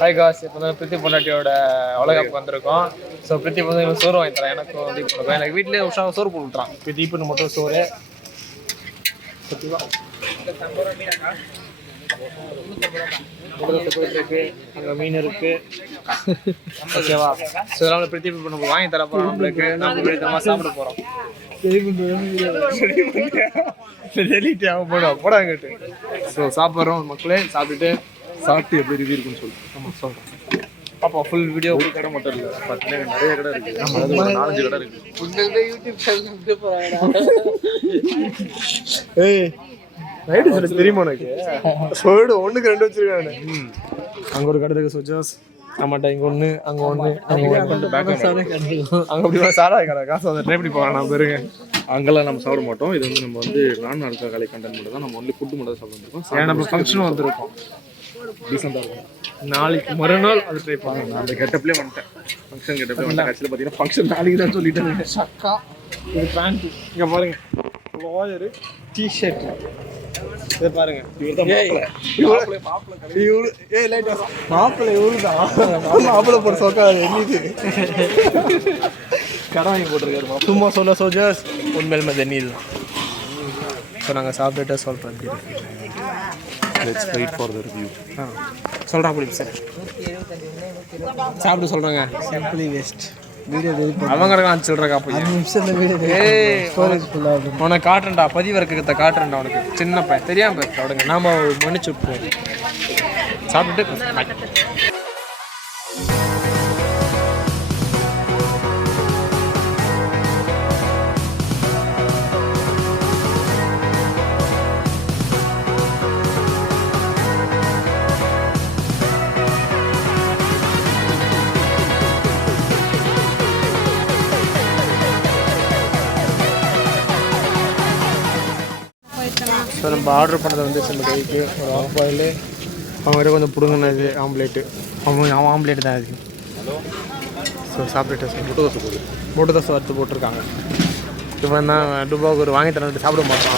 Hi cos, இப்போ வந்து பிரித்தி பொண்டாட்டியோட உலகப்புக்கு வந்திருக்கோம். ஸோ பிரித்தி வந்து எனக்கு சோறு வாங்கி தரேன். எனக்கும் தீப் கொடுக்கும். எனக்கு வீட்லேயே உஷாக சோறு போட்டு விட்றான். இப்போ தீப்புன்னு மட்டும் சோறு இருக்கு, அங்கே மீன் இருக்கு. ஓகேவா? ஸோ இதெல்லாம் பிரித்தி பண்ண வாங்கி தர போகிறோம். நம்மளுக்கு நம்ம பிடித்தமாக சாப்பிட போகிறோம். போடாங்கிட்டு ஸோ சாப்பிட்றோம் மக்களே. சாப்பிட்டு எப்படி ரிவ்யூ இருக்குன்னு சொல்லி நம்ம சொல்கிறோம். பாப்பா ஃபுல் வீடியோ ஒரு கடை மட்டும் இல்லை, பார்த்தீங்கன்னா நிறைய கடை இருக்குது. நம்ம 4-5 கடை இருக்குது. யூடியூப் சேனல் போகிறாங்க. ஏய் ரைட்டு சார் தெரியுமா உனக்கு? சோடு 1க்கு 2 வச்சிருக்காங்க. அங்கே ஒரு கடை இருக்குது சுஜாஸ் நம்மகிட்ட. இங்கே ஒன்று, அங்கே ஒன்று, அங்கே அப்படி சாரா கடை. காசு அதை ட்ரை பண்ணி போகலாம். நான் பெருங்க அங்கெல்லாம் நம்ம சாப்பிட மாட்டோம். இது வந்து நம்ம வந்து நான் அடுத்த காலை கண்டென்ட் மட்டும் தான். நம்ம ஒன்லி ஃபுட்டு மட்டும் தான் சாப்பிட்டுருக்கோம். ஏன்னா நம்ம ஃபங்க்ஷனும் வந்துருக்கோம். டீசெண்டாக இருக்கும். நாளைக்கு மறுநாள் அது ட்ரை பண்ணுங்க. நான் அந்த கெட்டப்லேயே வந்துட்டேன். ஃபங்க்ஷன் கெட்டப்லேயே வந்துட்டேன். கட்சியில் பார்த்தீங்கன்னா ஃபங்க்ஷன் நாளைக்கு தான் சொல்லிட்டேன். சக்கா இது பேண்ட். இங்கே பாருங்க, லோயரு, டிஷர்ட். இதை பாருங்க. மாப்பிள்ளை இவருதான். மாப்பிள்ளை போட சொக்கா எண்ணிது கடை வாங்கி போட்டிருக்காரு. சும்மா சொல்ல சோஜர்ஸ் உண்மையிலுமே தென்னிது தான். ஸோ நாங்கள் சாப்பிட்டுட்டு சொல்கிறோம். Let's wait for the review. சொல்கிறேன் அப்படி சார் சாப்பிட்டு சொல்கிறேங்க. சிம்பிளி வேஸ்ட் வீடியோ அவங்க இருக்கான் சொல்கிறக்கா. உனக்கு காட்டுறேன்டா, பதிவிறக்கத்தை காட்டுறேன்டா. உனக்கு சின்ன பையன் தெரியாமல் போயிருக்கா. அவனுங்க நாம் மன்னிச்சு விட்டுருவோம். சாப்பிட்டுட்டு ஸோ நம்ம ஆர்டர் பண்ணது வந்து நம்ம கைக்கு ஒரு ஆஃப் பாயில். அவங்க கொஞ்சம் பிடுங்கினது ஆம்லேட்டு. அவன் ஆம்லேட்டு தான் அது. ஸோ சாப்பிட்டுட்டு முட்டை தோசை வறுத்து போட்டிருக்காங்க. இவன் தான் டுபாவுக்கு ஒரு வாங்கி தரேன் சாப்பிட மாட்டான்.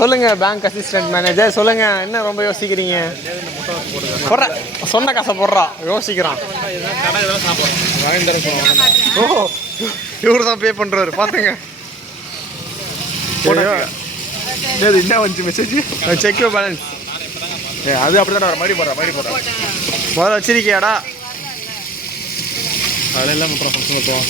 சொல்லுங்கள் பேங்க் அசிஸ்டன்ட் மேனேஜர், சொல்லுங்கள் என்ன ரொம்ப யோசிக்கிறீங்க? சொன்ன காசை போடுறா, யோசிக்கிறான். ஓ இவரு தான் பே பண்ணுறாரு பார்த்துங்க. என்ன வந்துச்சு மெசேஜ்? Check you balance. அது அப்படி தான் மறுபடி போடுறேன் முதல்ல வச்சிருக்கியாடா? அதெல்லாம் அப்புறம் ஃபங்க்ஷன் வைப்போம்.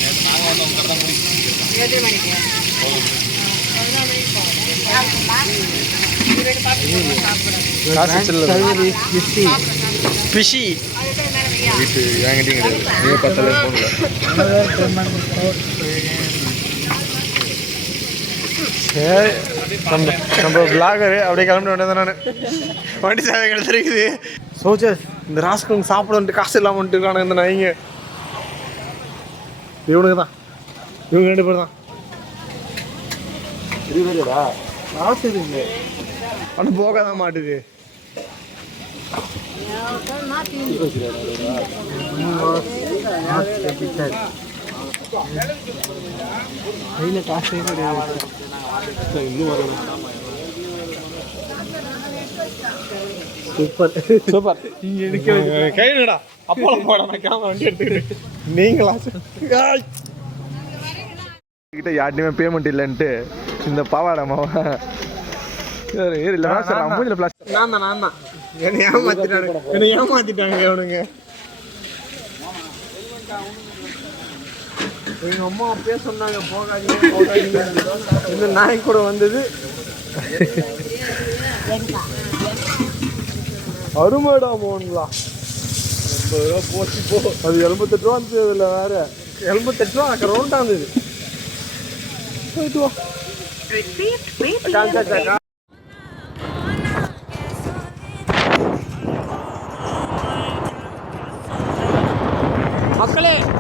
ஃபிஷி வீட்டு என்கிட்டையும் கிடையாது. நீங்கள் பத்தல போகல. சரி நம்ம பிளாகரு அப்படியே கிளம்ப வேண்டியது. நான் வண்டி சேவை கிடைச்சிருக்குது. சோச்சர் இந்த ராஸ்கல் சாப்பிட வந்துட்டு காசு இல்லாமல் வந்துட்டு இருக்கானுங்க இந்த நாய்ங்க. இவனுக்கு தான், இவங்க 2 பேர் தான். காசு இருக்கு ஆனால் போக தான் மாட்டுது. கையில் காசே கிடையாது. இன்னும் வரணும். சூப்பர் இங்கே எடுக்க கைடா அப்பளம் போட நான் கேமரா வண்டி எடுத்துக்கிட்டு. நீங்களா கிட்ட யார்ட்டையுமே பேமெண்ட் இல்லைன்ட்டு இந்த பாவாடை மாவா நான் தான் என்னை ஏமாத்திட்டாங்க அவனுங்க. எங்க அம்மா அப்பயே சொன்னாங்க போகாதீங்க. இந்த நாய் கூட வந்தது அருமைடா மோன்களா. 80 ரூபா போச்சு போ. அது 78 ரூபா இருந்துச்சு. அதில் வேற 78 ரூபா அங்கே ரவுண்டாக இருந்தது. போயிட்டு வா.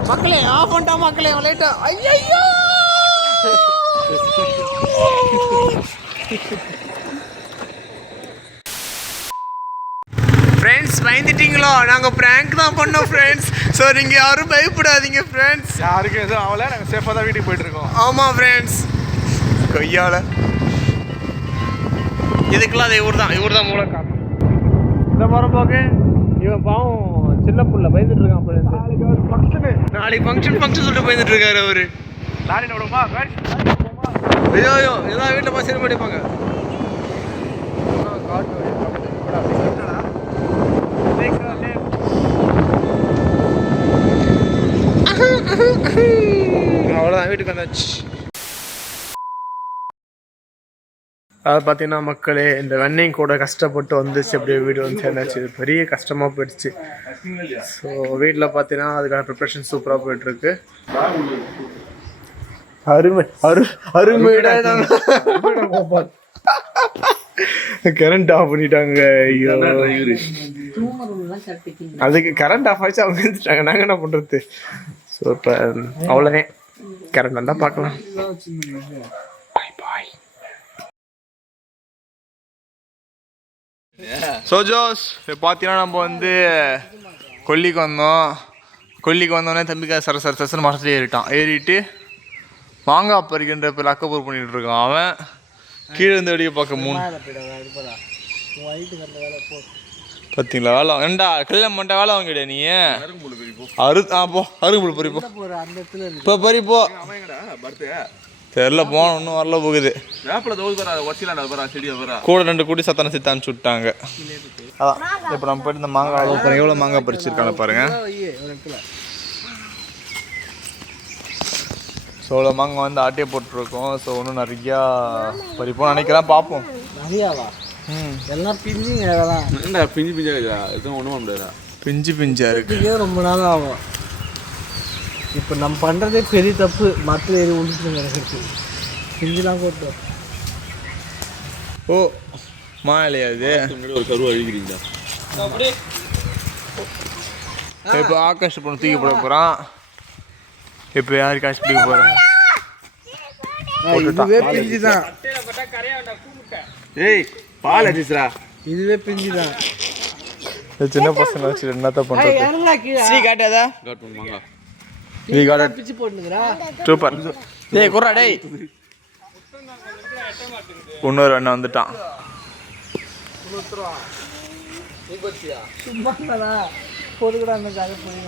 மக்களே ஆஃப் பண்ணிட்டா மக்களே லேட்டா. ஐயோ ஃப்ரெண்ட்ஸ் பயந்துட்டீங்களோ? நாங்கள் ப்ராங்க் தான் பண்ணோம் ஃப்ரெண்ட்ஸ். ஸோ நீங்கள் யாரும் பயப்படாதீங்க ஃப்ரெண்ட்ஸ். யாருக்கும் எதுவும் ஆகலை. நாங்கள் சேஃபாக தான் வீட்டுக்கு போயிட்டுருக்கோம். ஆமாம் ஃப்ரெண்ட்ஸ். கொய்யால இதுக்கெல்லாம் அது இவர் தான் மூல காரணம். இந்த போகிறப்போக்கு இவன் பாவம் சின்ன புள்ள பயந்துட்டு இருக்கான். நாளைக்கு ஃபங்க்ஷன் சொல்லிட்டு பயந்துட்டு இருக்காரு அவரு. ஐயோ ஏதாவது வீட்டில் போய் சரி பண்ணிப்பாங்க. அவ்வளோதான், வீட்டுக்கு வந்தாச்சு. அது பார்த்தீங்கன்னா மக்களே, இந்த வெண்ணையும் கூட கஷ்டப்பட்டு வந்துச்சு. அப்படியே வீடு வந்து சேர்ந்தாச்சு. இது பெரிய கஷ்டமாக போயிடுச்சு. ஸோ வீட்டில் பார்த்தீங்கன்னா அதுக்கான ப்ரிப்ரேஷன் சூப்பராக போயிட்டுருக்கு. கரண்ட் ஆஃப் பண்ணிட்டாங்க. ஐயோ, அதுக்கு கரண்ட் ஆஃப் ஆச்சு, அவங்க இருந்துட்டாங்க. நாங்கள் என்ன பண்ணுறது? ஸோ இப்போ அவ்வளோதான், கரண்ட் வந்தால் பார்க்கலாம். பாய். ஸோ ஜோஸ் பார்த்தீங்கன்னா நம்ம வந்து கொல்லிக்கு வந்தோடனே தம்பிக்கா சரசரன்னு மரத்துல ஏறிட்டு மாங்காய் பறிக்கின்ற பேர் அக்கப்பூர் பண்ணிட்டு இருக்கான். அவன் கீழே இருந்து வெளியே பார்க்க 3 பார்த்தீங்களா வேலை ஏண்டா கல்யாணம் பண்ணிட்ட வேலை வாங்கிட நீ அருகும்புல் பறிப்போ இப்போ பறிப்போ தெரில போன ஒன்றும் வரல போகுது. கூட 2 குட்டி சத்தான சித்த அனுப்பிச்சு விட்டாங்க. அதான் இப்போ நம்ம போயிட்டு இந்த மாங்காய் அளவு பாருங்க, எவ்வளோ மாங்காய் பறிச்சிருக்காங்க பாருங்க. ஸோ இவ்வளோ மாங்காய் வந்து ஆட்டியே போட்டுருக்கோம். ஸோ இன்னும் நிறையா பறிப்போம் நினைக்கிறேன், பார்ப்போம். நிறையாவா? எல்லாம் பிஞ்சா இருக்கு. ரொம்ப நாள் ஆகும். இப்போ நம்ம பண்ணுறதே பெரிய தப்பு. மரத்தில் ஏறி விழுந்துட்டு பிஞ்சுலாம் போட்டோம். ஓ மாலையா இது? ஒரு கருவா அழிக்கிறீங்களா? இப்போ ஆகாஷ் பொண்ணு தூக்கி போட போகிறான். இப்போ யார் காசு பிடிக்க போகிறான்? இதுவே பிஞ்சு தான். ஏய் பால் அடிச்சுரா. இதுவே பிஞ்சு தான். சின்ன பசங்க வச்சு என்னத்த பண்ணுறது? ஸ்ரீ காட்டாதா? காட் பண்ணுவாங்க. நீ காட்ட பிச்சு போடுங்கடா. சூப்பர். டேய் குறா டேய். இன்னொரு அண்ணன் வந்துட்டான். நீ பச்சியா? சும்மாடா. போடுங்கடா அந்த காக போய்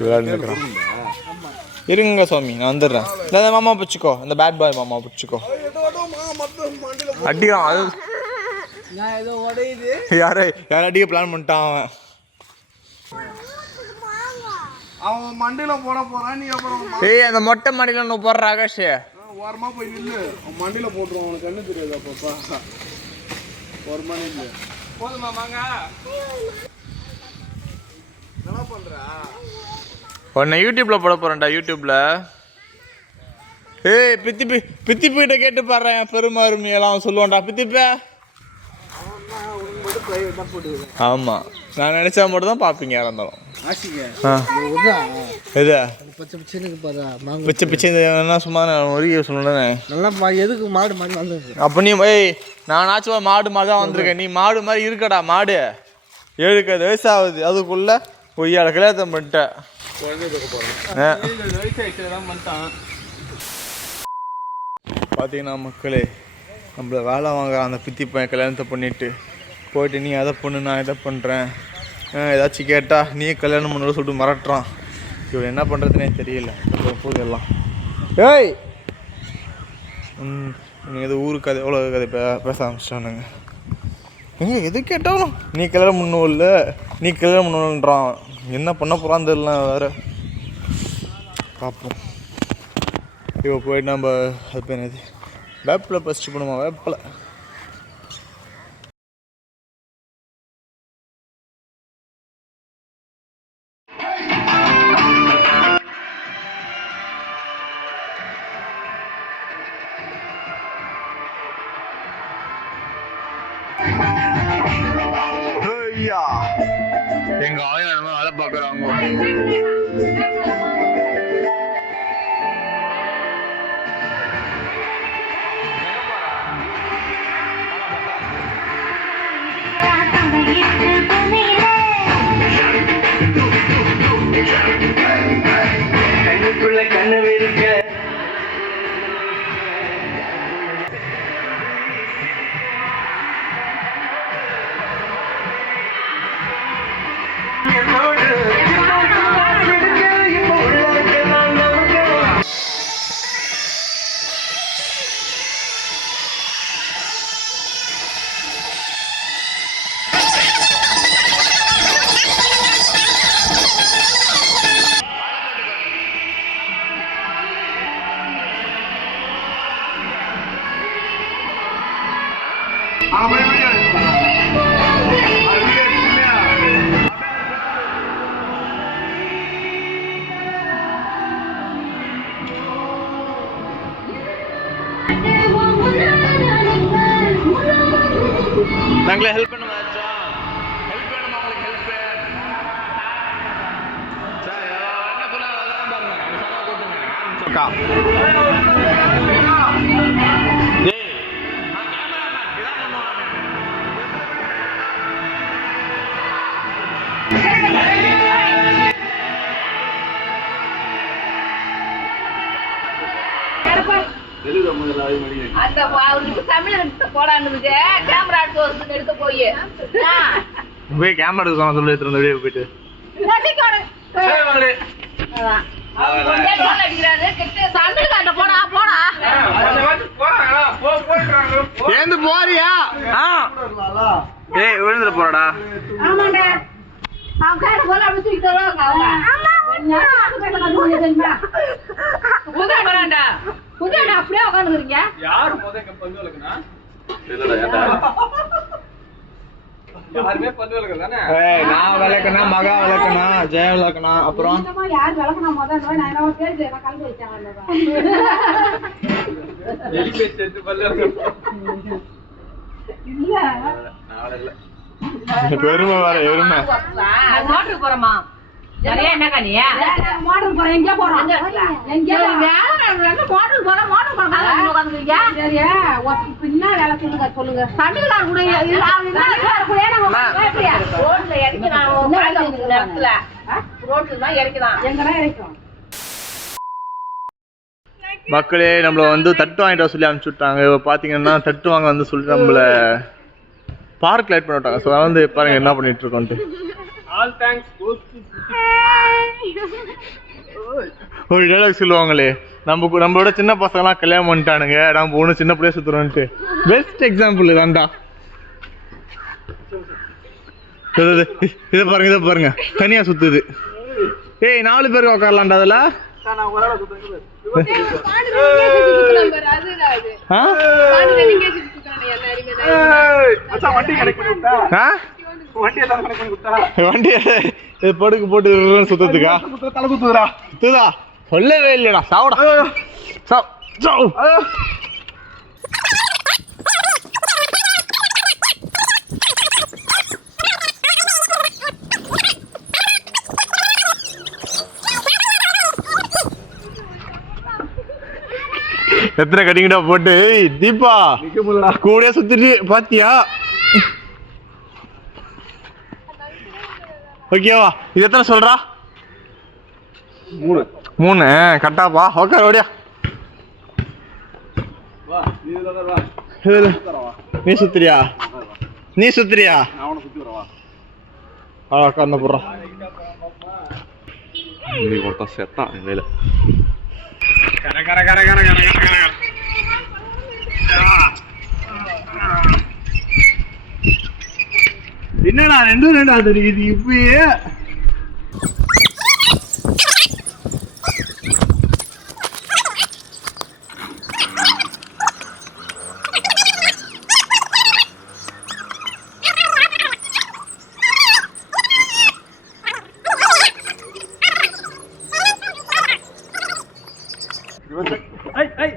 விளையாடுறான். இருங்க சாமி, நான் வந்துடுறேன். இந்த மாமா பிடிச்சிக்கோ, இந்த பேட் பாய் மாமா பிடிச்சிக்கோ. அடிக்கிறான். அது யாரை அடிக்க பிளான் பண்ணிட்டான் அவன். அவன் மண்டையில போட போறான். நீ அப்புறம் ஏய் அந்த மொட்டை மண்டையில நீ போடுற ஆகாஷ் ஓரமா போய் நில்லு. அவன் மண்டையில போடுறான். அவனுக்கு கண்ணு தெரியாது. அப்பப்பா ஓரமா நில்லு. போதுமா வாங்க. என்ன பண்றா? உன்னை யூடியூப்ல போட போறேன்டா. யூடியூப்ல ஏய் பித்திப்பிட்ட கேட்டு பாடுறேன். பெருமை அருமையெல்லாம் சொல்லுவான்டா பித்திப்ப. ஆமா, நான் நினைச்சா மட்டும் தான் பாப்பீங்க யாரா இருந்தாலும். சும்மா எதுக்கு மாடு மாதிரி வந்து அப்ப நீ நான் ஆச்சுவா மாடு மாதிரி தான் வந்திருக்கேன். நீ மாடு மாதிரி இருக்கடா. மாடு 7 வயசு ஆகுது. அதுக்குள்ள பொய்யால கல்யாணம் பண்ணிட்ட. பார்த்தீங்கன்னா மக்களே, நம்மள வேலை வாங்குற அந்த பித்தி பையன் கல்யாணத்தை பண்ணிட்டு போயிட்டு நீ அதை பண்ணு நான் இதை பண்ணுறேன் ஏதாச்சும் கேட்டால் நீ கல்யாணம் பண்ண சொல்லிட்டு மிரட்டுறான். இவன் என்ன பண்ணுறதுனே தெரியல. போது எல்லாம் ஏய் நீங்கள் எது ஊருக்கு அது எவ்வளோ கதை பேச ஆரம்பிச்சிட்டானுங்க. எது கேட்டாலும் நீ கல்யாணம் பண்ணுவோம் இல்லை நீ கல்யாணம் பண்ணுன்றான். என்ன பண்ண போகிறான்னு தெரியல. வேறு பார்ப்போம். இப்போ போயிட்டு நம்ம அது பேர் என்னது வேப்பில் ஃபஸ்ட்டு பண்ணுமா? வேப்பில் எங்க ஆயா நம்ம வேலை பார்க்குறாங்க. கண்ணுக்குள்ள கண்ணு இருக்க நாங்களே ஹெல்ப் பண்ணுமா ஹெல்ப் வேணுமா உங்களுக்கு ஹெல்ப் சார் என்ன சொல்ல அதெல்லாம் பாருங்க அக்கா அந்த தமிழ் போடான்னு கேமரா எடுக்க போய் கேமரா எடுக்க சொன்ன சொல்லி எடுத்து வீடியோ போயிட்டு ஏந்து போறியா ஏய் விழுந்துட போறடா அப்படியே உட்காந்துருக்கீங்க யாரு முதல்ல பல்லு விளக்குனா யாருமே பல்லு விளக்குறது தானே நான் விளக்குனா மகா விளக்குனா ஜெய விளக்குனா அப்புறம் யார் விளக்குனா முதல்ல நான் பேர் கலந்து வச்சாங்க எலி பேச்சு எடுத்து பல்லு இல்ல பெருமை வேற எருமை மோட்டருக்கு போறோமா சரியா என்ன கண்ணியா மோட்டருக்கு போறோம் எங்க போறோம் எங்க மோட்டருக்கு போறோம் உட்காந்துருக்கீங்க சரியா பின்னா வேலை சொல்லுங்க சொல்லுங்க சண்டுகார் கூட ரோட்ல இறக்கிறான் ரோட்ல தான் இறக்கிறான் எங்கதான் இறக்கும் மக்களே நம்மள வந்து தட்டு வாங்கிட்டு வர சொல்லி அனுப்பிச்சு விட்டாங்க. இப்போ பார்த்தீங்கன்னா தட்டு வாங்க வந்து சொல்லி நம்மள பார்க் லைட் பண்ண விட்டாங்க. ஸோ வந்து பாருங்க என்ன பண்ணிட்டு இருக்கோன்ட்டு. ஆல் தேங்க்ஸ் ஒரு டைலாக் சொல்லுவாங்களே, நம்மளோட சின்ன பசங்கலாம் கல்யாணம் பண்ணிட்டானுங்க, நம்ம ஒன்றும் சின்ன பிள்ளைய சுற்றுறோன்ட்டு. பெஸ்ட் எக்ஸாம்பிள் தான்டா. இதை பாருங்க, இதை பாருங்க, தனியாக சுற்றுது. ஏய் 4 பேருக்கு உட்காரலாம்டா அதில். வண்டி படுக்கு போட்டு சுத்தத்துக்கா சுத்துதா சொல்லவே இல்லையடா. சாவுடா சாவு. எத்தனை கட்டிங்கடா போட்டு தீபா கூட சுத்திட்டு பாத்தியா? ஓகேவா? இது எத்தனை சொல்றா? 3 கட்டாப்பா. ஓகே ஓடியா. நீ சுத்துறியா? உட்காந்து போடுறா. ஒருத்தன் செத்தான் வேலை. என்னடா 2 தெரியுது இப்பயே.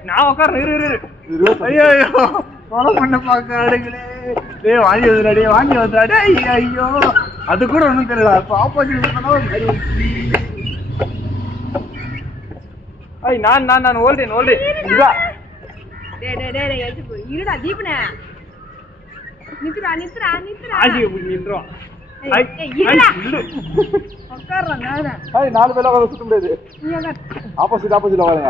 நான் உட்கார்றேன். ஐயோ கொலை பண்ண பாக்குறாடுங்களே. வாங்கி வந்துடாடே. ஐயோ அது கூட ஒண்ணும் தெரியல. நான் ஓல்டேன் இதா. இருடா தீபனே நித்ரா ஆஜி நின்றோம். 4 பேர் சுத்த முடியாது. ஆப்போசிட் வாங்க.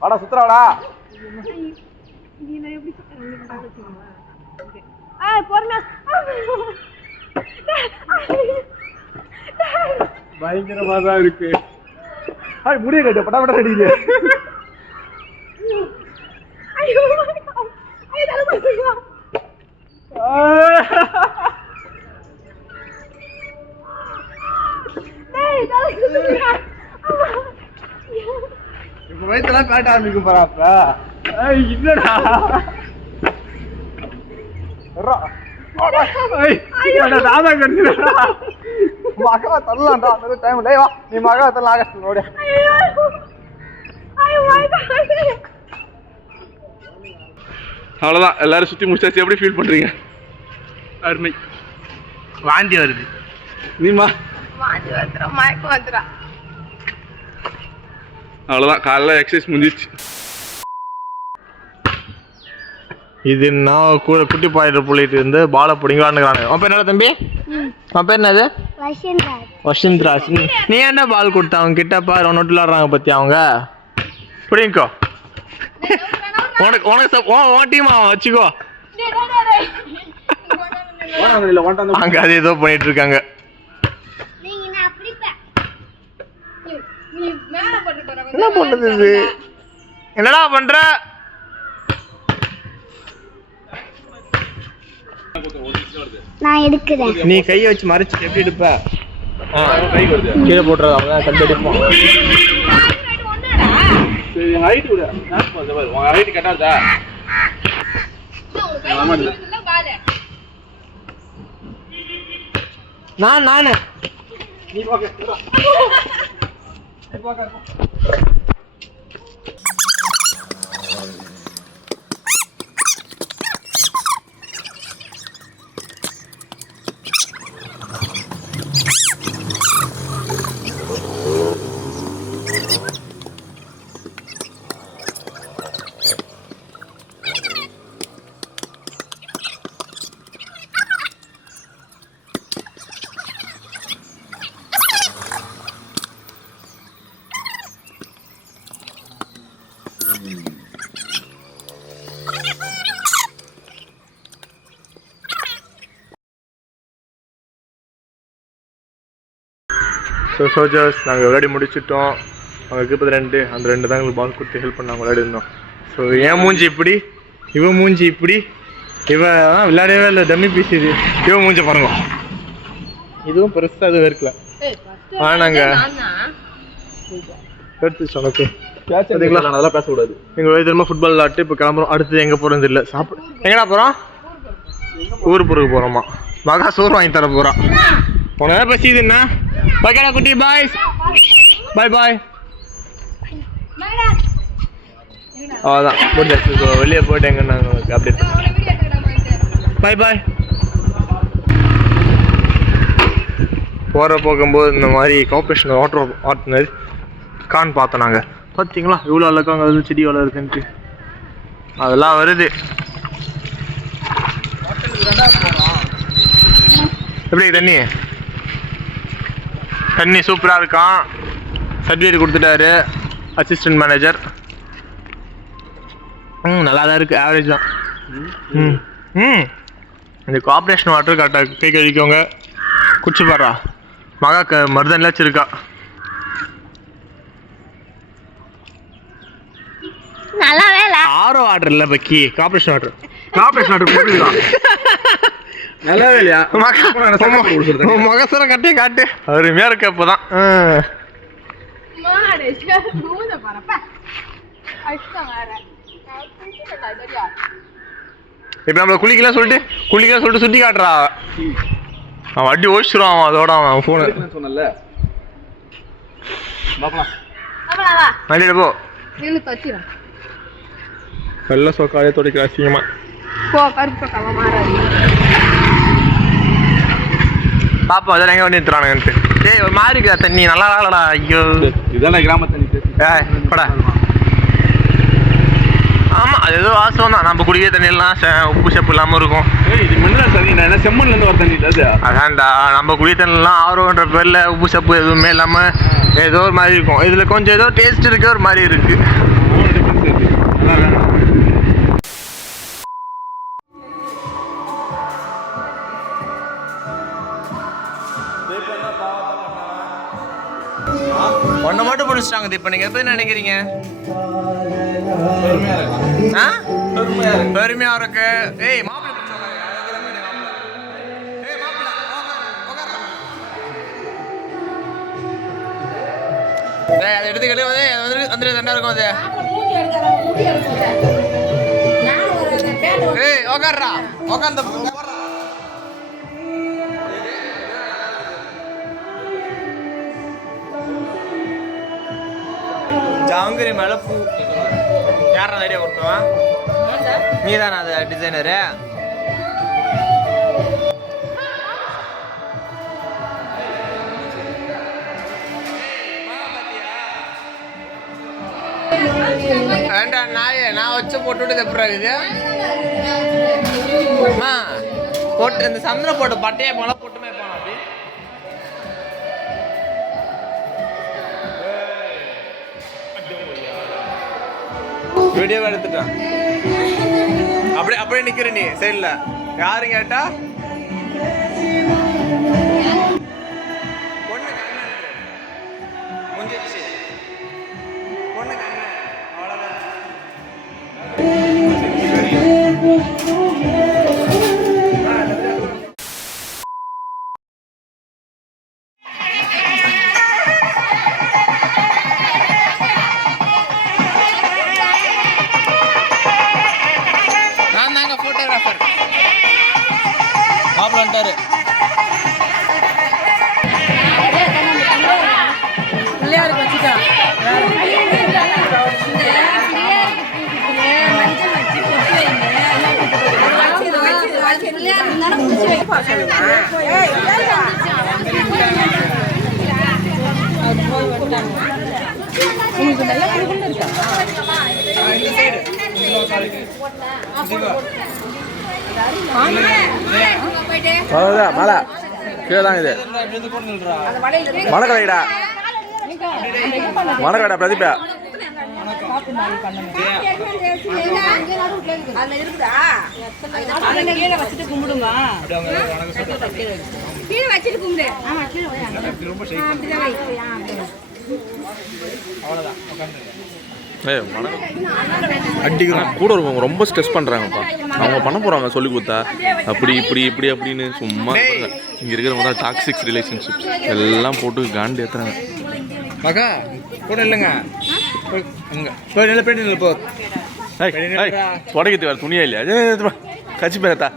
வாடா சுத்துறாடா. பயங்கரமா தான் இருக்கு. முடிய கட்டு பட்டாபட்டா கட்டிங்க. இப்ப வயிற்றுலாம் பேட்ட ஆரம்பிக்கும் போறாப்ப. இல்லடா தாதா கடிச்சுடா மகா தரலாம்டா அந்த டைம் டேய் வா நீ மகா தரலாம் ஆகஸ்ட் ஓடி அவ்வளோதான் எல்லாரும் சுற்றி முடிச்சாச்சு. எப்படி ஃபீல் பண்ணுறீங்க? அருமை. வாந்தி வருது. நீமா வாந்தி வந்துடும், மயக்கம் வந்துடும். அவ்வளோதான், காலைல எக்ஸசைஸ் முடிஞ்சிச்சு. இது நான் கூட குட்டி பாயிட்டு புள்ளிட்டு இருந்து பாலை பிடிங்களான்னு. அவன் பேர் என்ன தம்பி? அவன் பேர் என்னது? வசந்த்ராஜ். நீ என்ன பால் கொடுத்த அவங்க கிட்ட பாரு, ஒன்று விளாடுறாங்க பத்தி அவங்க. பிடிங்கோ உனக்கு உன் டீமா வச்சுக்கோ. அங்க அது ஏதோ பண்ணிட்டு இருக்காங்க. என்ன பண்ணுது இது? என்னடா பண்ற? நான் எடுக்கிறேன். நீ கையை வச்சு மறைச்சு எப்படி எடுப்ப? கீழே போட்டுறது அவங்க கண்டெடுப்போம். ஹைட் விட ஹைட் கட்டாதா? நானு நீ பாக்க ஸோ சோல்ஜர்ஸ் நாங்கள் விளையாடி முடிச்சிட்டோம். அவங்க இருப்பது 2, அந்த 2 தான் எங்களுக்கு பால் கொடுத்து ஹெல்ப் பண்ணாங்க விளையாடிருந்தோம். ஸோ என் மூஞ்சி இப்படி, இவன் மூஞ்சி இப்படி, இவன் விளையாடவே இல்லை டம்மி பீஸ். இது இவன் மூஞ்ச பாருங்க, இதுவும் பெருசாக எதுவும் இருக்கல. நாங்கள் எடுத்துச்சு உனக்கு அதெல்லாம் பேசக்கூடாது. எங்கள் திரும்ப ஃபுட்பால் விளாட்டு இப்போ கிளம்புறோம். அடுத்து எங்கே போகிறது இல்லை. சாப்பிட எங்கடா போகிறோம்? ஊருக்கு போகிறோமா? மகா சோறு வாங்கி தர போகிறான். உனக்கு தான் பேசிதுண்ணா. ஓகேடா குட்டி, பாய் பாய் பாய். அவ்வளோதான் முடிஞ்சாச்சு. ஸோ வெளியே போயிட்டு எங்கே நாங்கள் அப்டேட் பாய் பாய். போகிற போகும்போது இந்த மாதிரி கார்பரேஷன் வாட்டர் ஆர்டினரி கான் பார்த்தோம் நாங்கள். பார்த்தீங்களா இவ்வளோ அழகாக அங்கே வந்து செடி வள இருக்குன்ட்டு அதெல்லாம் வருது. எப்படி தண்ணி சூப்பராக இருக்கான். சர்டிஃபிகேட் கொடுத்துட்டாரு அசிஸ்டன்ட் மேனேஜர். நல்லா தான் இருக்குது, ஆவரேஜ் தான். இந்த கார்பரேஷன் வாட்டர் கரெக்டாக கை கழிக்கோங்க. குச்சி பாடுறா மகா மருதன்லாம் வச்சிருக்கா. நல்லாவே இல்லை. ஆரோ வாட்டர் இல்லை பக்கி, கார்பரேஷன் வாட்டர் போட்டுக்கலாம். நல்லாவே இல்லையா? மகசரம் கட்டே காட்டு அருமையா இருக்கு. அப்போதான் இப்ப நம்மள குளிக்கலாம் சொல்லிட்டு சுத்தி காட்டுறா. அவன் வட்டி ஓடிச்சிருவான். அவன் அதோட அவன் போன சொன்னல வண்டியில போ. வெள்ள சோக்காலே தொடைக்கிற அசிங்கமா பாப்பா அதெல்லாம் எங்க வண்டி எடுத்துறானுங்கன்ட்டு. ஏய் ஒரு மாதிரி இருக்கா தண்ணி, நல்லா இல்லடா. ஐயோ இதெல்லாம் கிராம தண்ணி. படா ஆமாம், அது ஏதோ வாசம் தான். நம்ம குடிக்கிற தண்ணியெல்லாம் உப்பு சப்பு இல்லாமல் இருக்கும். இது மினரல் தண்ணி, என்ன செம்மண்லேருந்து வர தண்ணி அது. அதான்டா, நம்ம குடிக்கிற தண்ணிலாம் ஆரோன்ற பேரில் உப்பு சப்பு எதுவுமே இல்லாமல் ஏதோ ஒரு மாதிரி இருக்கும். இதில் கொஞ்சம் ஏதோ டேஸ்ட் இருக்கு, ஒரு மாதிரி இருக்கு. ஒன்றை மட்டும் பிடிச்சிட்டாங்க. இப்போ நீங்கள் எப்படி நினைக்கிறீங்க? பெருமையா இருக்கு. ஏய் மாப்பிள்ளை அதை எடுத்துக்கிட்டு வந்து 2 இருக்கும். அது ஏய் உட்கார்றா உட்கார்ந்து ஜாங்கிரி மேல பூ யாரா ஐடியா கொடுத்தவன் நீ தானே அது டிசைனரு ஏண்டா நாயே நான் வச்சு போட்டுவிட்டு எப்படி அம்மா போட்டு இந்த சந்திர போட்டு பட்டையை போல போட்டுமே போனோம் அப்படி வீடியோ எடுத்துட்டான் அப்படியே நிக்கிற நீ சைட்ல யாரும் கேட்டா பொண்ணு கண்ணன் முடிஞ்சிச்சு பொண்ணு கண்ணன் அவ்வளவுதான் போட்டோகிராஃபர் மாப்பிள்ள வந்துட்டாரு பிள்ளையாருக்கு வச்சுட்டா மலை கீழே தான் இது மணக்கடைடா மணக்கடா பிரதீபா அடிக்கிறான் கூட இருக்கவங்க ரொம்ப ஸ்ட்ரெஸ் பண்ணுறாங்கப்பா. அவங்க பண்ண போகிறாங்க சொல்லி கொடுத்தா அப்படி இப்படி இப்படி அப்படின்னு சும்மா இங்கே இருக்கிறவங்க தான் டாக்ஸிக்ஸ் ரிலேஷன்ஷிப்ஸ் எல்லாம் போட்டு காண்டு ஏற்றுறாங்க. மகா கூட இல்லைங்க போய் நல்ல பேட்டி போ உடைக்கிறது வேறு துணியா இல்லையா கட்சி பேரத்தா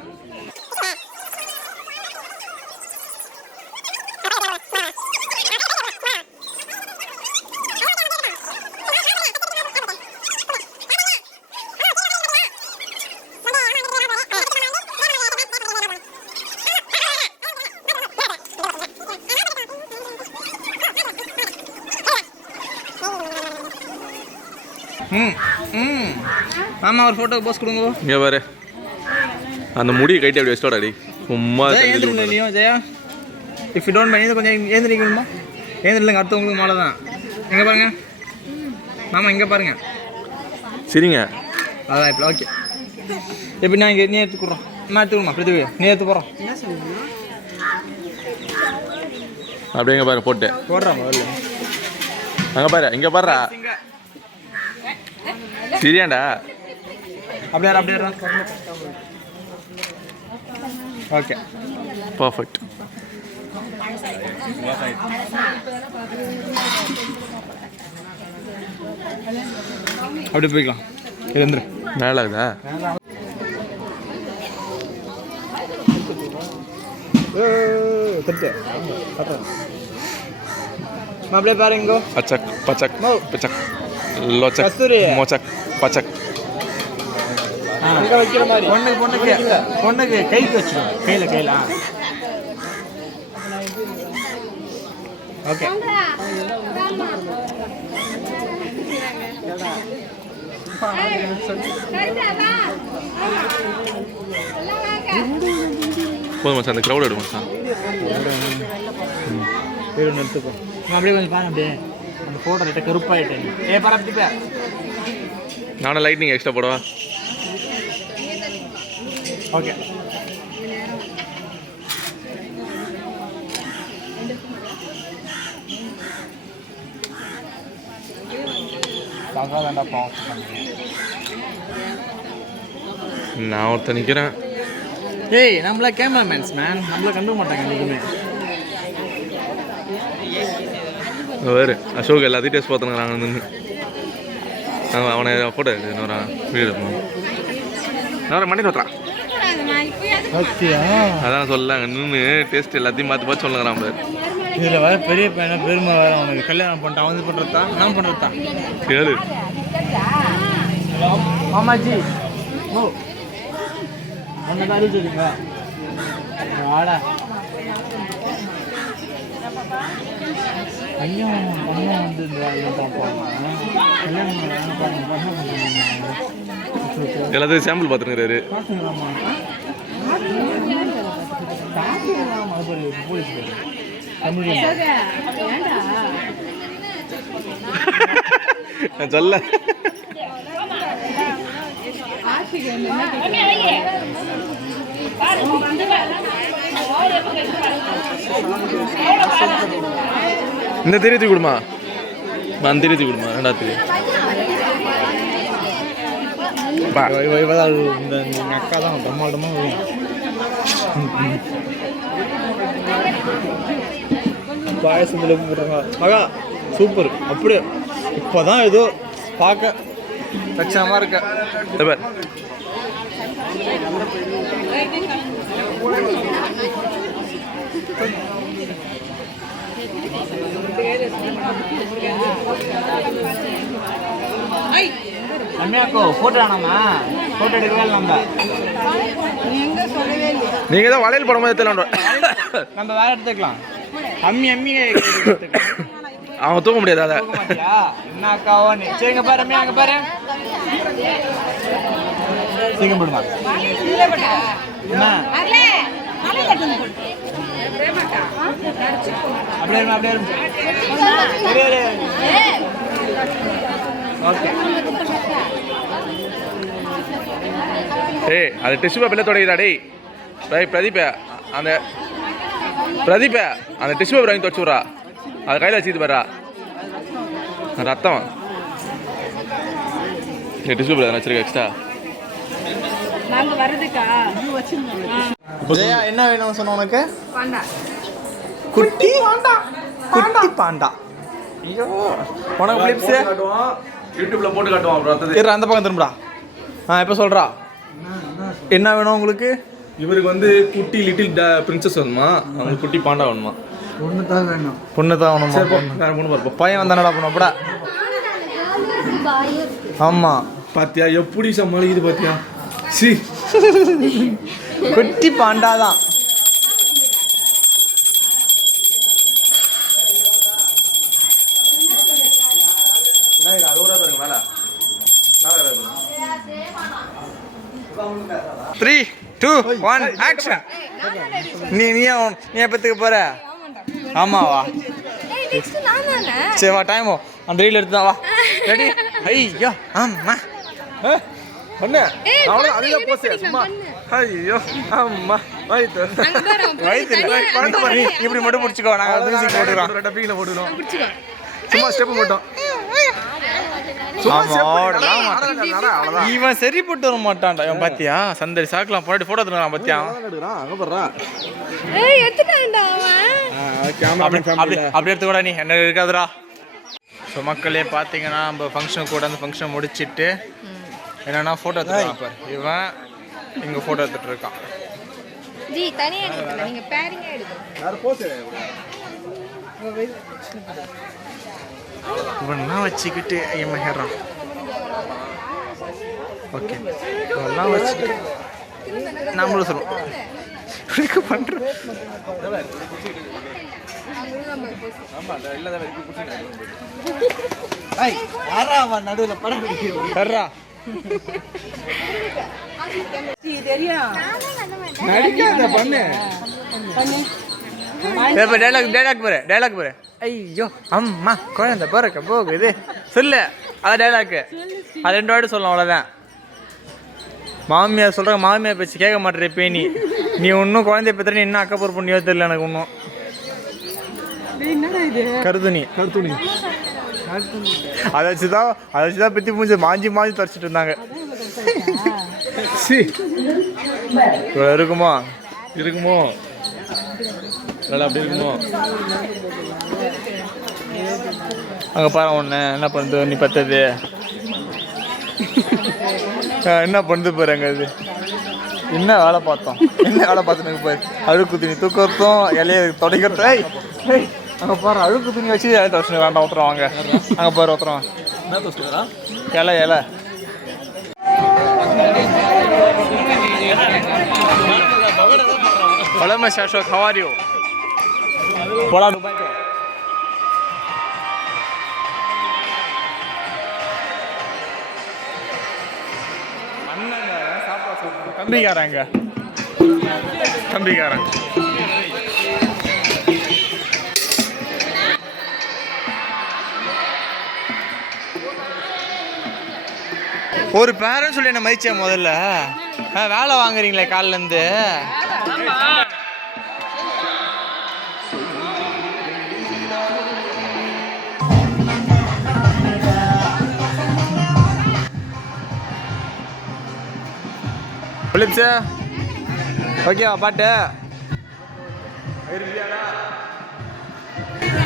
மாமா ஒரு ஃபோட்டோ போஸ் கொடுங்க. இங்கே பாரு அந்த முடியை கைட்டு அப்படி வச்சுட்டாடி சும்மா ஏந்திரியும் Jaya if you don't mind கொஞ்சம் ஏந்திரிக்கணுமா ஏந்திரில்லைங்க அடுத்தவங்களுக்கு மேலே தான் எங்கே பாருங்க மாமா இங்கே பாருங்க சரிங்க அதான் இப்போ ஓகே எப்படி நான் இங்கே நீ எடுத்துக்கிறோம் நான் எடுத்துக்கணுமா பிரித்திவி நீ எடுத்து போகிறோம் அப்படியே எங்கே பாரு போட்டு போடுறா முதல்ல அங்கே பாரு இங்கே பாருடா சரியாண்டா அப்படியே ஓகே பர்ஃபெக்ட். அப்படி போய்க்கலாம் இருந்துரு மேலே இருக்குதா அப்படியே பாருங்க பச்சக் பச்சக் பச்சக் லோச்சக் கஸ்தூரி. மோச்சக் பச்சக் அங்கே வைக்கிற மாதிரி பொண்ணுக்கு கைக்கு வச்சுக்கோங்க கையில் ஓகே போதும் மச்சான் அந்த க்ரௌட் எடுக்கும் மச்சான் எடுத்துப்போம் அப்படியே கொஞ்சம் பாருங்க அப்படியே அந்த ஃபோட்டோ லைட்டாக கருப்பாயிட்டேன் பரப்பிப்பா நானும் லைட்னிங் எக்ஸ்ட்ரா போடவா ஓகே நான் ஒருத்தர் நிற்கிறேன். ஏய் நம்மள கேமராமேன்ஸ் மேன் நம்மள கண்டுக்க மாட்டாங்க என்றைக்குமே. வேறு அசோக் எல்லாத்தையும் டேஸ்ட் பார்த்துக்கிறாங்க நின்று அவனை ஃபோட்டோ எடுத்து இன்னொரு வீடு எடுக்கணும் இன்னொரு மணி நோத்துறான் அதான் சொல்ல நின்று டேஸ்ட் எல்லாத்தையும் பார்த்து பார்த்து சொல்லுங்கிறான் பாரு. இதில் வர பெரிய பையனை பெருமை வேறு அவனுக்கு கல்யாணம் பண்ணிட்டான் வந்து பண்ணுறதா நான் பண்ணுறதா கேளு மாமாஜி ஓ அந்த காலி சொல்லுங்க வாடா ஐயா பண்ண வந்து எல்லாத்தையும் சாம்பிள் பார்த்துருக்காரு. சொல்ல இந்த தெரியுது கொடுமா நான் தெரியுது கொடுமா ரெண்டாவது இந்த அக்கா தான் பிரம்மாண்டமாக வரும். பாயசத்தில் போடுறாங்க மகா சூப்பர். அப்படியே இப்போதான் ஏதோ பார்க்க லட்சணமாக இருக்க. அம்மையாக்கோ ஃபோட்டோ வேணாமா? ஃபோட்டோ எடுக்கவே இல்லை நம்ம. நீங்கள் தான் வளையல் படம் மாதிரி நம்ம வேற எடுத்துக்கலாம். அம்மி அவன் தூக்க முடியாது. அதை என்ன அக்காவோ சரிங்க பாரு அம்மியா அங்கே பாரு சீக்கிரம் போடுமா என்ன அப்படியே ஓகே. ஏய் அது டிஷ்யூ பேப்பர்ல தொடங்கிடா. டேய் பிரதீப அந்த டிஷ்யூ பேப்பர் வாங்கி தொடச்சு விட்றா. அதை கையில் வச்சுக்கிட்டு பாரா ரத்தம். டிஷ்யூ பேப்பர் வச்சிருக்க எக்ஸ்ட்ரா. ஜெயா என்ன வேணும்னு சொன்ன உனக்கு? குட்டி பாண்டா. ஐயோ உனக்கு பிளிப்ஸ் யூடியூப்ல போட்டு காட்டுவான் ரத்தத்தை. இரு அந்த பக்கம் திரும்புடா. இப்போ சொல்கிறா என்ன வேணும் உங்களுக்கு? இவருக்கு வந்து குட்டி லிட்டில் பிரின்சஸ் வேணுமா? அவங்களுக்கு குட்டி பாண்டா வேணுமா? பொண்ணு தான் வேணுமா? வேற பொண்ணு பாருப்போம். பையன் வந்தானடா பண்ண அப்படா. ஆமாம் பாத்தியா எப்படி சமாளிக்குது பாத்தியா? சி குட்டி பாண்டா தான். Three 2 1 action. நீ எப்பத்துக்கு போற? ஆமாவா சரி வா டைம் அந்த ரீல் எடுத்து வா. ரெடி? ஐயோ ஆமா பண்ணு அவ்வளோ அதிக போச்சு சும்மா. ஐயோ ஆமா வயிற்று இப்படி மட்டும் பிடிச்சிக்கோ. நாங்கள் மியூசிக் போட்டுக்கிறோம் டப்பிங்கில் போட்டுக்கிறோம். சும்மா ஸ்டெப்பு போட்டோம். இவன் சரி போட்டு வர மாட்டான்டா. இவன் பாத்தியா சந்தடி சாக்கலாம் போட்டு போட்டோ எடுத்துக்கலாம் பாத்தியா? அப்படி எடுத்து கூட நீ என்ன இருக்காதுடா. ஸோ மக்களே பார்த்தீங்கன்னா நம்ம ஃபங்க்ஷன் கூட அந்த ஃபங்க்ஷன் முடிச்சுட்டு என்னன்னா ஃபோட்டோ எடுத்துக்கலாம். பாரு இவன் இங்கே ஃபோட்டோ எடுத்துட்டு இருக்கான். இவன்லாம் வச்சுக்கிட்டு இவன் ஹேறான். ஓகே இதெல்லாம் வச்சுக்கிட்டு நம்மளும் சொல்லுவோம் பண்ணுறேன். நடுவில் படம் வர்றா நடிக்காத பண்ணு. டைலாக் பாரு. ஐயோ அம்மா குழந்தை பிறக்க போகுது சொல்லு. அதான் டைலாக்கு. அது 2 வாட்டி சொல்லலாம் அவ்வளோதான். மாமியார் சொல்கிற மாமியார் பேச்சு கேட்க மாட்டேற நீ இன்னும் குழந்தைய பற்றி நீ என்ன அக்கப்புறம் பண்ணியோ தெரியல எனக்கு இன்னும். கருதுணி அதை வச்சுதான் பற்றி மூஞ்சி மாஞ்சி தரிச்சிட்டு இருந்தாங்க. இருக்குமோ அப்படி இருக்குமோ? அங்கே பாரு ஒன்று என்ன பண்ணுறது நீ பத்தது என்ன பண்ணுது பாருங்க அது என்ன வேலை பார்த்தோம் என்ன வேலை பார்த்துன்னு பாரு அழுக்கு துணி தூக்கிறதும் இலையை துடைக்கிறதும் அங்கே பாரு அழுக்கு துணி வச்சு இலை துவச்சு வேண்டாம் ஊற்றுறோம் வாங்க அங்கே பாரு ஊற்றுறோம் என்ன தோசுக்கிறா இலை இலை Hello, Mr. Ashok. How are you? போடா துபாய்க்கு அண்ணங்க சாப்பிட தம்பிக்காரங்க தம்பிக்காரங்க ஒரு பேரண்ட் சொல்லி என்ன மதிச்சேன் முதல்ல வேலை வாங்குறீங்களே காலிலேருந்து ஓகேவா பாட்டு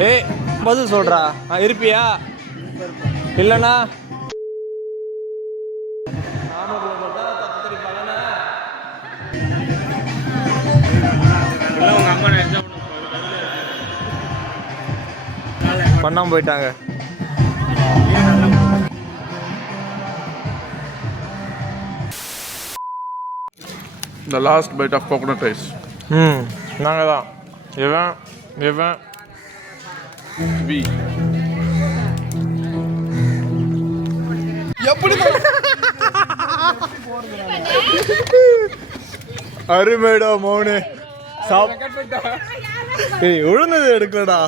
ஏய் பதில் சொல்றா இருப்பியா இல்லைண்ணா பண்ணாம போயிட்டாங்க The last bite of coconut rice. நாங்கள் தான் இவன் We. எப்படி அருமைடா மௌனு ஒழுங்கது எடுக்கலடா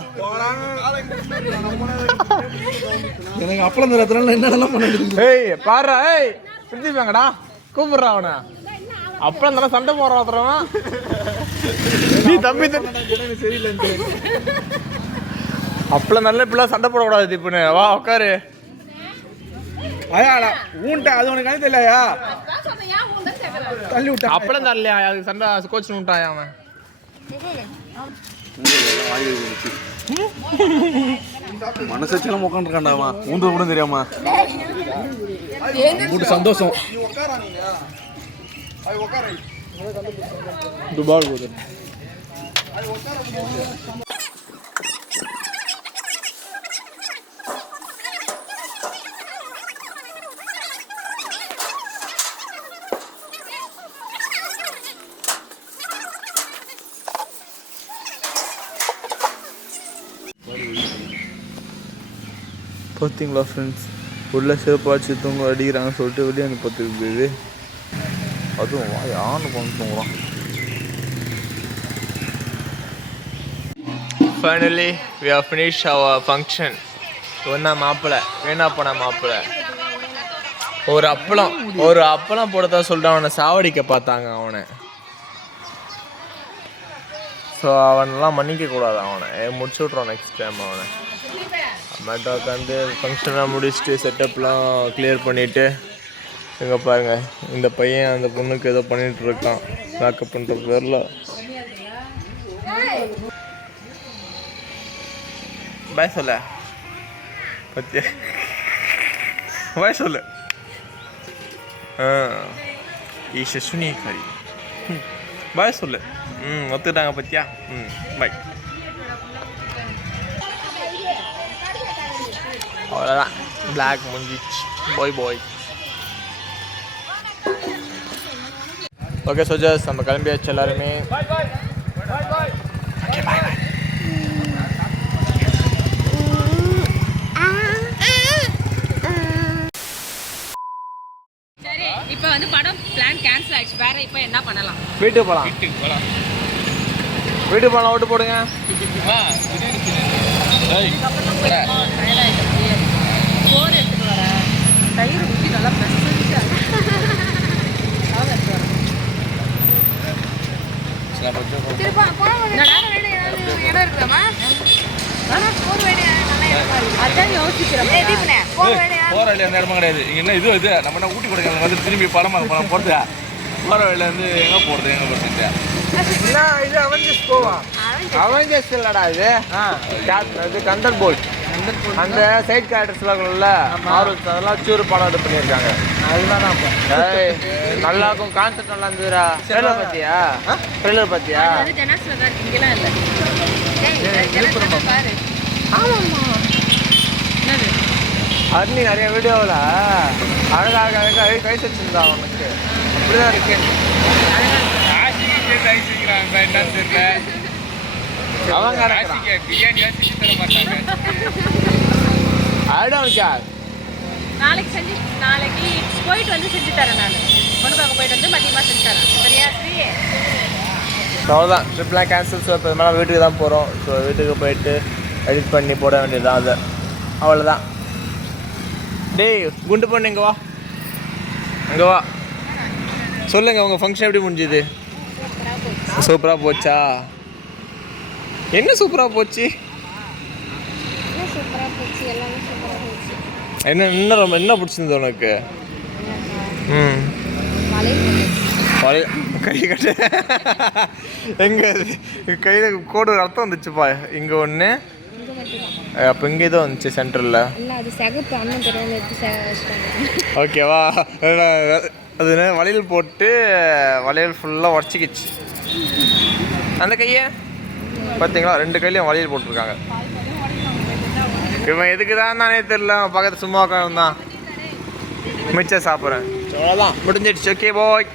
எனக்கு அப்பளம் தரத்துல என்னென்னலாம் பண்ணிட்டு ஏய் பாரு ஏய் பிடிச்சிப்பாங்கடா கூப்பிடுறான் அவனை அப்புறம் தானே சண்டை போடுறான் நீ தம்பி சரியில்லை அப்பளம் நல்ல பிள்ளை சண்டை போடக்கூடாது திப்புன்னு வா உட்காரு அயாடா ஊன்ட்ட அது உனக்கு கணக்கு இல்லையா தள்ளி விட்டா அப்பளம் தரலையா அதுக்கு சண்டை கோச்சு விட்டான் அவன் மனசாட்சியெல்லாம் உட்காந்துருக்காண்டாமா ஊன்று கூட தெரியாமா மூட்டு சந்தோஷம் துபாய் போகுது பார்த்தீங்களா ஃப்ரெண்ட்ஸ் உள்ள சிறப்பாச்சு தூங்க அடிக்கிறாங்கன்னு சொல்லிட்டு வெளியே வந்து பார்த்துருக்கு போயிது அதுவும் யான்னு கொண்டு தூங்குறான் finally we have finished our function ஒன்றா மாப்பிள்ளை வீணா போன மாப்பிள்ளை ஒரு அப்பளம் போடத்தான் சொல்லிட்டு அவனை சாவடிக்க பார்த்தாங்க அவனை ஸோ அவனெல்லாம் மன்னிக்க கூடாது அவனை முடிச்சு விட்றான் நெக்ஸ்ட் டைம் அவனை அம்மாட்ட உட்காந்து ஃபங்க்ஷனாக முடிச்சுட்டு செட்டப்லாம் கிளியர் பண்ணிவிட்டு இங்கே பாருங்கள் இந்த பையன் அந்த பொண்ணுக்கு ஏதோ பண்ணிகிட்ருக்கான் மேக்கப் பண்ணுற பேரில் பாய் சொல்ல பத்தியா பாய் சொல்லு ஈஷ சுனிகாரி பாய் சொல்லு ஒத்துக்கிட்டாங்க பத்தியா பாய் அவ்வளோதான் பிளாக் முடிஞ்சிச்சு பாய் ஓகே சோஜஸ் நம்ம கிளம்பியாச்சு எல்லாருமே சரி இப்போ வந்து படம் பிளான் கேன்சல் ஆயிடுச்சு வேற இப்போ என்ன பண்ணலாம் வீட்டுக்கு போகலாம் ஓட்டு போடுங்க சோறு எடுத்துட்டு வரேன் தயிர் ஊற்றி நல்லா இடம் இருக்குதாமா அதான் யோசிக்கிறேன் போகிற வழியில் அந்த இடமா கிடையாது இங்கே என்ன இது நம்ம என்ன ஊட்டி கொடுக்க வந்து திரும்பி படம் போகிறது போகிற வழியில் வந்து எங்கே போகிறது இது அவெஞ்சர்ஸ் போவான் அவெஞ்சர்ஸ் இல்லடா இது கண்டர் போல்ட் அந்த சைட் கேரக்டர்ஸ்லாம் இருக்குல்ல மார்வல்ஸ் அதெல்லாம் சூறு படம் எடுத்து பண்ணியிருக்காங்க அதுதான் நல்லா இருக்கும். கான்செப்ட் நல்லா இருந்ததுடா. ட்ரெய்லர் பார்த்தியா? ட்ரெய்லர் பார்த்தியா? அருணி நிறைய வீடியோவில் அழகாக கை வச்சிருந்தா அவனுக்கு அப்படிதான் இருக்கேன். அவங்க அவனுக்கா நாளைக்கு போயிட்டு வந்து செஞ்சு தரேன். நான் பொண்ணு பார்க்க போயிட்டு வந்து மதியமாக செஞ்சு தரேன். சரியா ஸ்ரீ? அவ்வளோதான். ட்ரிப்லாம் கேன்சல். ஸோ இப்போ மேலே வீட்டுக்கு தான் போகிறோம். ஸோ வீட்டுக்கு போயிட்டு எடிட் பண்ணி போட வேண்டியதுதான். அது அவ்வளோதான். டேய் குண்டு பொண்ணு இங்கே வா, இங்கே வா. சொல்லுங்கள் உங்கள் ஃபங்க்ஷன் எப்படி முடிஞ்சுது? சூப்பராக போச்சா? என்ன சூப்பராக போச்சு? என்ன பிடிச்சிருந்தது உனக்கு? கை கட்டு எங்கே கையில் கோடு ஒரு அர்த்தம் வந்துச்சுப்பா. இங்கே ஒன்று, அப்போ இங்கே தான் வந்துச்சு சென்டரில். ஓகேவா? அது வளையல் போட்டு வளையல் ஃபுல்லாக உடச்சிக்கிச்சு. அந்த கையை பார்த்தீங்களா? 2 கையிலையும் வளையல் போட்டிருக்காங்க. இவன் எதுக்கு தான் தானே தெரியல. பக்கத்து சும்மா உட்காந்து தான் மிச்சம் சாப்பிட்றேன். அவ்வளோதான் முடிஞ்சிடுச்சு. Okay bye.